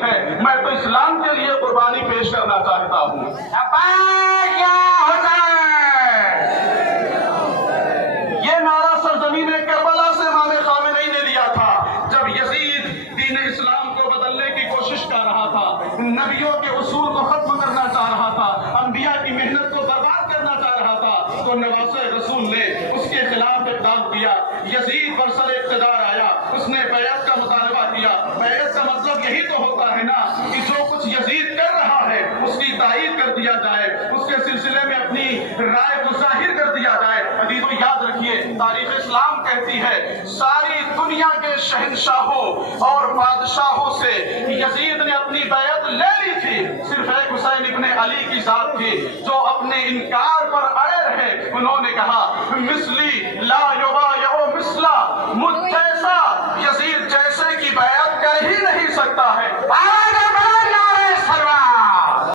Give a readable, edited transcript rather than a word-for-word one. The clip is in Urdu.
ہے میں تو اسلام کے لیے قربانی پیش کرنا چاہتا ہوں۔ یہ نعرہ سرزمین کربلا سے امام خامنئی نے دیا تھا جب یزید دین اسلام کو بدلنے کی کوشش کر رہا تھا، نبیوں کے اصول کو ختم کرنا چاہ رہا تھا، انبیاء کی محنت کو برباد کرنا چاہ رہا تھا، تو نواسہ رسول نے اس کے خلاف اقدام کیا۔ یزید برسر اقتدار آیا، اس نے بیعت کا مطالبہ کیا۔ بیعت کا مطلب یہی تو ہوتا ہے نا کہ جو کچھ یزید کر رہا ہے اس کی تائید کر دیا جائے، اس کے سلسلے میں اپنی رائے کو ظاہر کر دیا جائے۔ عزیزو یاد رکھیے، تاریخ اسلام کہتی ہے ساری دنیا کے شہنشاہوں اور بادشاہوں سے یزید نے اپنی بیعت لے لی تھی، صرف ایک حسین ابن علی کی ذات تھی جو اپنے انکار پر اڑے رہے۔ انہوں نے کہا مثلی لا یبایع مثلا، مجھ جیسا یزید جیسے کی بیعت کر ہی نہیں سکتا ہے۔